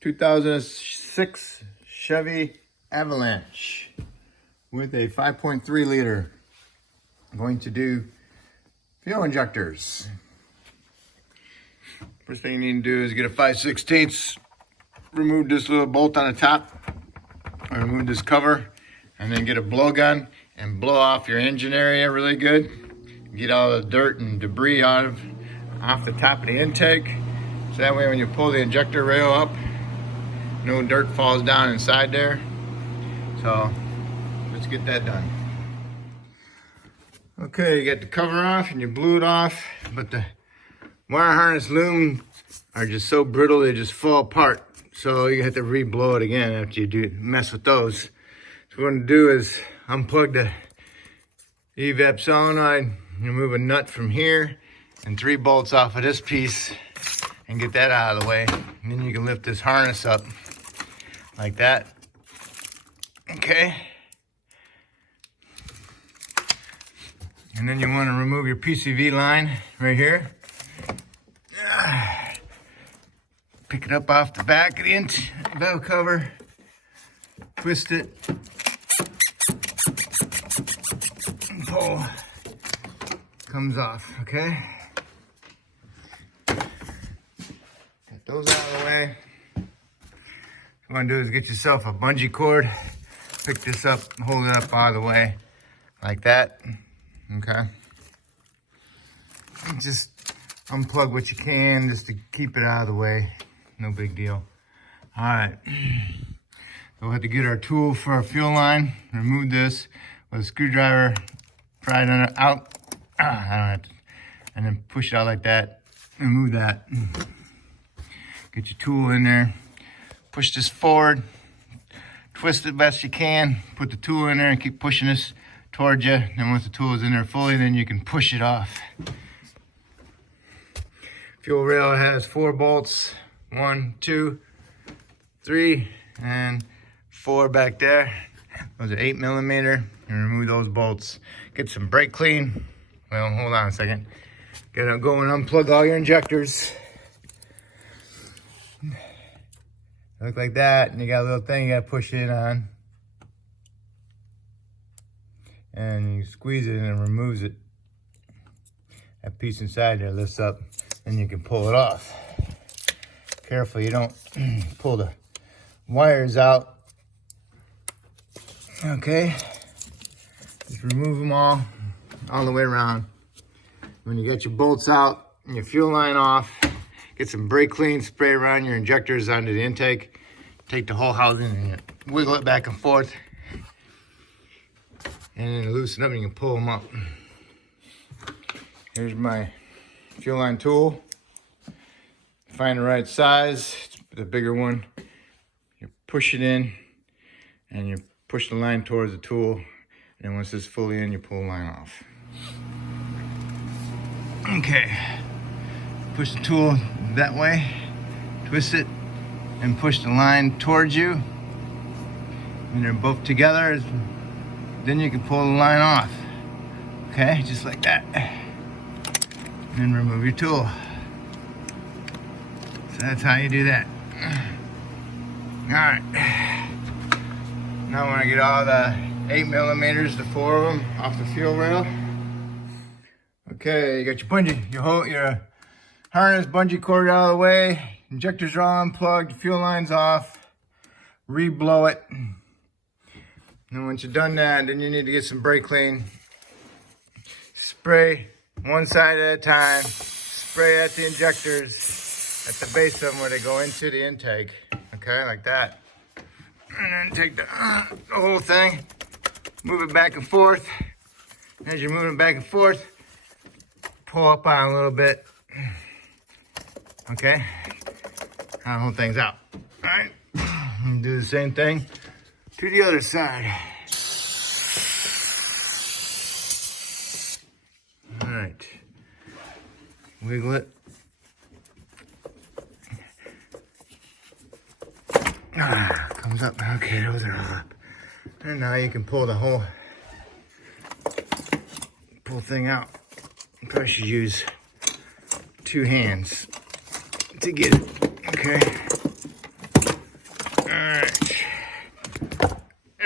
2006 Chevy Avalanche with a 5.3 liter. I'm going to do fuel injectors. First thing you need to do is get a 5/16, remove this little bolt on the top, or remove this cover, and then get a blowgun and blow off your engine area really good. Get all the dirt and debris off the top of the intake. So that way when you pull the injector rail up, no dirt falls down inside there. So let's get that done. Okay, you got the cover off and you blew it off, but the wire harness loom are just so brittle they just fall apart. So you have to re-blow it again after you mess with those. So what we're going to do is unplug the evap solenoid, remove a nut from here, and 3 bolts off of this piece, and get that out of the way. And then you can lift this harness up like that. Okay. And then you want to remove your PCV line right here. Pick it up off the back of the valve cover, twist it, and pull. Comes off, okay? Get those out of the way. What you want to do is get yourself a bungee cord, pick this up, hold it up out of the way, like that, okay? And just unplug what you can just to keep it out of the way. No big deal. All right. We'll have to get our tool for our fuel line. Remove this with a screwdriver. Pry it out. I don't have to. And then push it out like that. Remove that. Get your tool in there. Push this forward. Twist it best you can. Put the tool in there and keep pushing this towards you. Then once the tool is in there fully, then you can push it off. Fuel rail has 4 bolts. 1, 2, 3, and 4 back there. Those are 8mm. And remove those bolts. Get some brake clean. Well, hold on a second. Gotta go and unplug all your injectors. Look like that, and you got a little thing you gotta push in on. And you squeeze it and it removes it. That piece inside there lifts up, and you can pull it off. Careful you don't pull the wires out. Okay, just remove them all the way around. When you get your bolts out and your fuel line off, get some brake clean, spray around your injectors onto the intake. Take the whole housing and wiggle it back and forth. And then loosen up and you can pull them up. Here's my fuel line tool. Find the right size, the bigger one. You push it in and you push the line towards the tool. And once it's fully in, you pull the line off. Okay, push the tool that way, twist it, and push the line towards you. When they're both together, then you can pull the line off. Okay, just like that. And then remove your tool. So that's how you do that. All right. Now I want to get all the 8mm, the 4 of them, off the fuel rail. Okay, you got your bungee, your harness bungee cord out of the way. Injectors are all unplugged, fuel line's off. Re-blow it. And once you've done that, then you need to get some brake clean. Spray one side at a time. Spray at the injectors at the base of them where they go into the intake. Okay, like that. And then take the whole thing, move it back and forth. As you're moving it back and forth, pull up on a little bit. Okay, now the whole thing's out. All right, and do the same thing to the other side. All right, wiggle it. Comes up. Okay, those are all up. And now you can pull the whole thing out. You probably should use 2 hands to get it. Okay.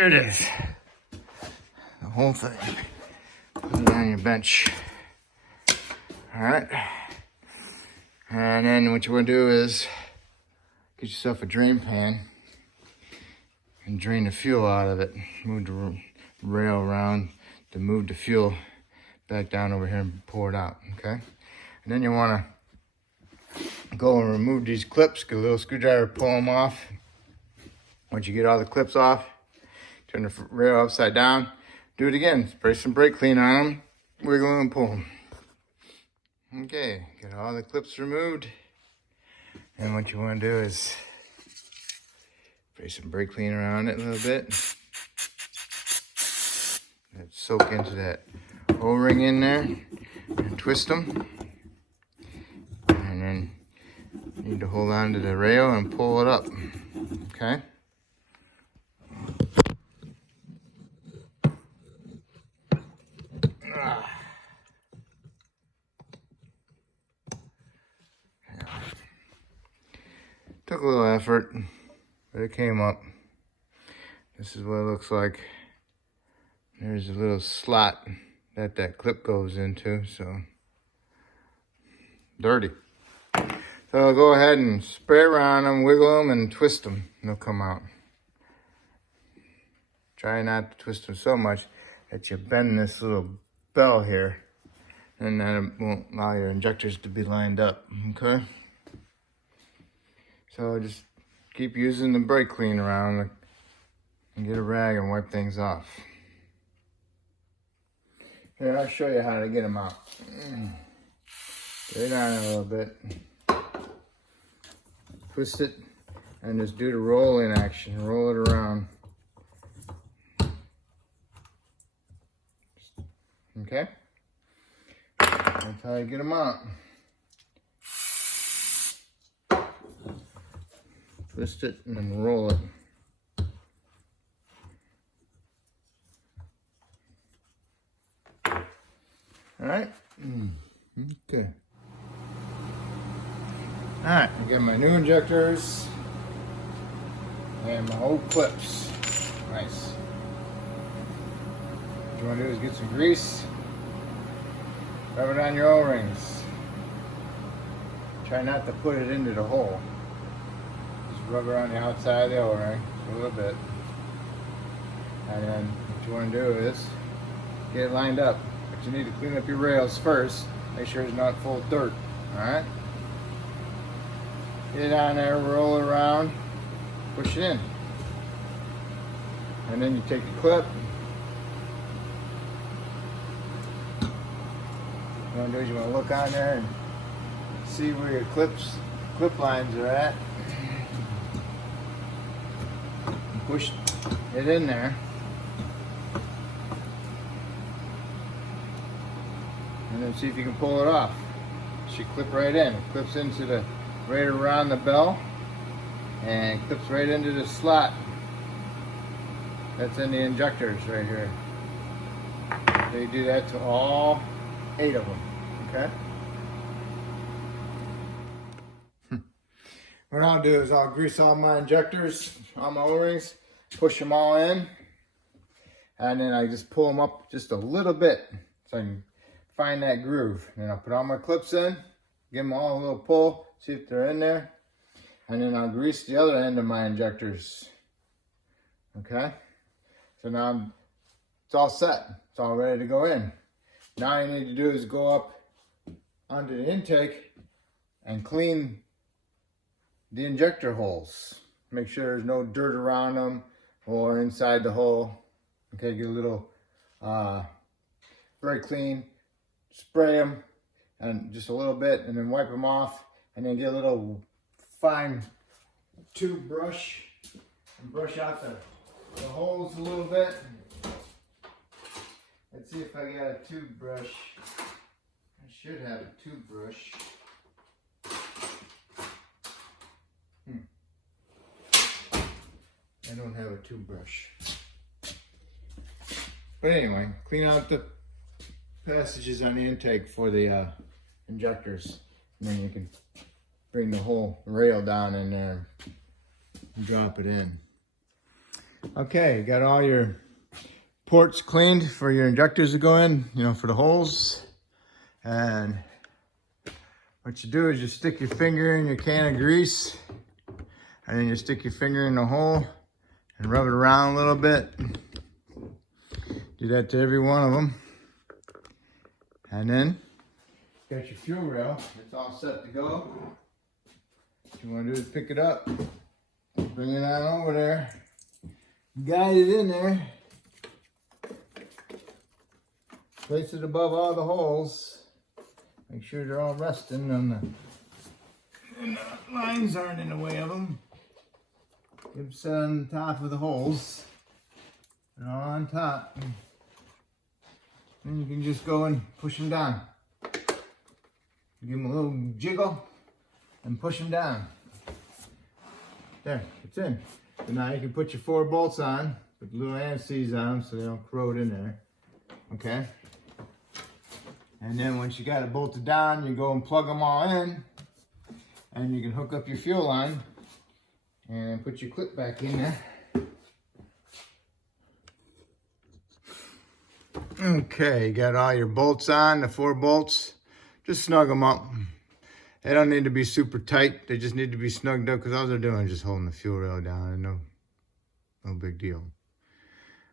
There it is. The whole thing. Put it on your bench. All right. And then what you want to do is get yourself a drain pan and drain the fuel out of it. Move the rail around to move the fuel back down over here and pour it out, okay? And then you want to go and remove these clips, get a little screwdriver, pull them off. Once you get all the clips off, turn the rail upside down, do it again. Spray some brake cleaner on them, wiggle them and pull them. Okay, get all the clips removed. And what you want to do is spray some brake cleaner on it a little bit. Let it soak into that O-ring in there and twist them. And then you need to hold on to the rail and pull it up, okay? Took a little effort, but it came up. This is what it looks like. There's a little slot that clip goes into, so dirty. So I'll go ahead and spray around them, wiggle them, and twist them, and they'll come out. Try not to twist them so much that you bend this little bell here, and then it won't allow your injectors to be lined up, okay? So just keep using the brake cleaner around and get a rag and wipe things off. Here, I'll show you how to get them out. Lay down a little bit. Twist it and just do the roll-in action. Roll it around. Okay? That's how you get them out. Twist it and then roll it. All right. Okay. All right. I got my new injectors and my old clips. Nice. What you want to do is get some grease, rub it on your O-rings. Try not to put it into the hole. Just rub it on the outside of the O-ring a little bit. And then what you want to do is get it lined up. But you need to clean up your rails first. Make sure it's not full of dirt. Alright? Get it on there, roll it around, push it in. And then you take the clip. What you want to do is you want to look on there and see where your clip lines are at. And push it in there. And then see if you can pull it off. It should clip right in. It clips into the right around the bell and clips right into the slot that's in the injectors right here. They do that to all 8 of them. Okay? What I'll do is I'll grease all my injectors, all my O-rings, push them all in, and then I just pull them up just a little bit so I can find that groove. And then I'll put all my clips in, give them all a little pull, see if they're in there, and then I'll grease the other end of my injectors. Okay? So now it's all set. It's all ready to go in. Now all you need to do is go up onto the intake and clean the injector holes. Make sure there's no dirt around them or inside the hole. Okay, get a little very clean. Spray them and just a little bit, and then wipe them off, and then get a little fine tube brush and brush out the holes a little bit. Let's see if I got a tube brush. I should have a tube brush. I don't have a tube brush. But anyway, clean out the passages on the intake for the injectors, and then you can bring the whole rail down in there and drop it in. Okay, got all your ports cleaned for your injectors to go in, you know, for the holes. And what you do is you stick your finger in your can of grease, and then you stick your finger in the hole and rub it around a little bit. Do that to every one of them. And then you got your fuel rail. It's all set to go. What you want to do is pick it up, bring it on over there, guide it in there, place it above all the holes. Make sure they're all resting on and the lines aren't in the way of them. It's on top of the holes. They're all on top. Then you can just go and push them down. Give them a little jiggle and push them down. There, it's in. So now you can put your 4 bolts on, put little anti-seize on them so they don't corrode in there. Okay? And then once you got it bolted down, you go and plug them all in, and you can hook up your fuel line and put your clip back in there. Okay, you got all your bolts on, the 4 bolts. Just snug them up. They don't need to be super tight. They just need to be snugged up because all they're doing is just holding the fuel rail down. And no big deal.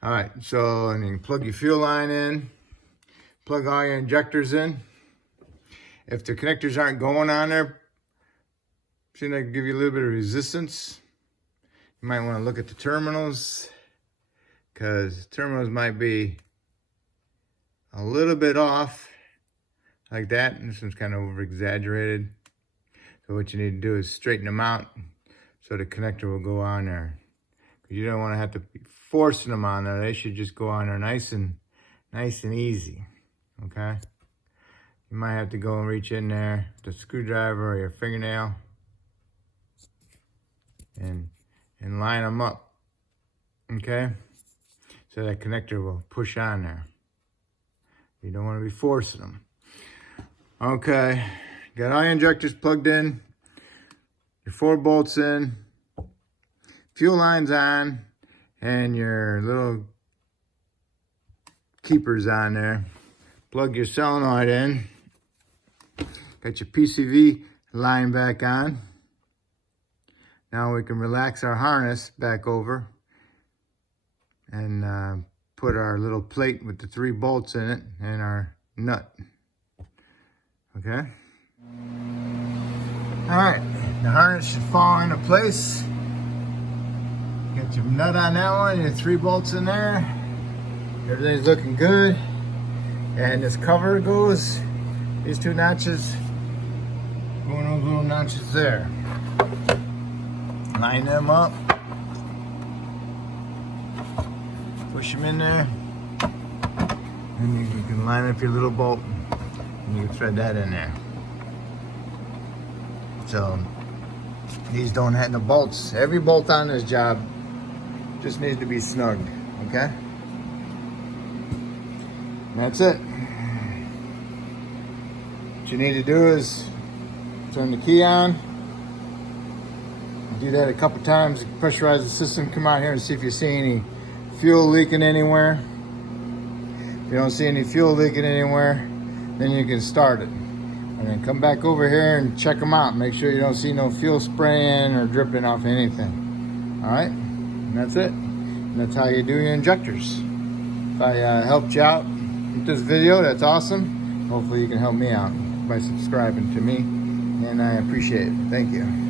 All right, so and you can plug your fuel line in. Plug all your injectors in. If the connectors aren't going on there, shouldn't that give you a little bit of resistance? You might want to look at the terminals, because terminals might be a little bit off like that. And this one's kind of over exaggerated. So what you need to do is straighten them out so the connector will go on there. Because you don't want to have to be forcing them on there. They should just go on there nice and easy. Okay, you might have to go and reach in there with a screwdriver or your fingernail and line them up. Okay, so that connector will push on there. You don't want to be forcing them. Okay, got all your injectors plugged in, your 4 bolts in, fuel lines on, and your little keepers on there. Plug your solenoid in. Got your PCV line back on. Now we can relax our harness back over and put our little plate with the 3 bolts in it and our nut. Okay? Alright, the harness should fall into place. Got your nut on that one, your 3 bolts in there. Everything's looking good. And this cover goes, these 2 notches, go in those little notches there. Line them up. Push them in there. And you can line up your little bolt and you can thread that in there. So these don't have the bolts. Every bolt on this job just needs to be snugged, okay? And that's it. What you need to do is turn the key on. Do that a couple times, pressurize the system, come out here and see if you see any fuel leaking anywhere. If you don't see any fuel leaking anywhere, then you can start it. And then come back over here and check them out. Make sure you don't see no fuel spraying or dripping off anything. All right, and that's it. And that's how you do your injectors. If I helped you out with this video, that's awesome. Hopefully you can help me out by subscribing to me, and I appreciate it. Thank you.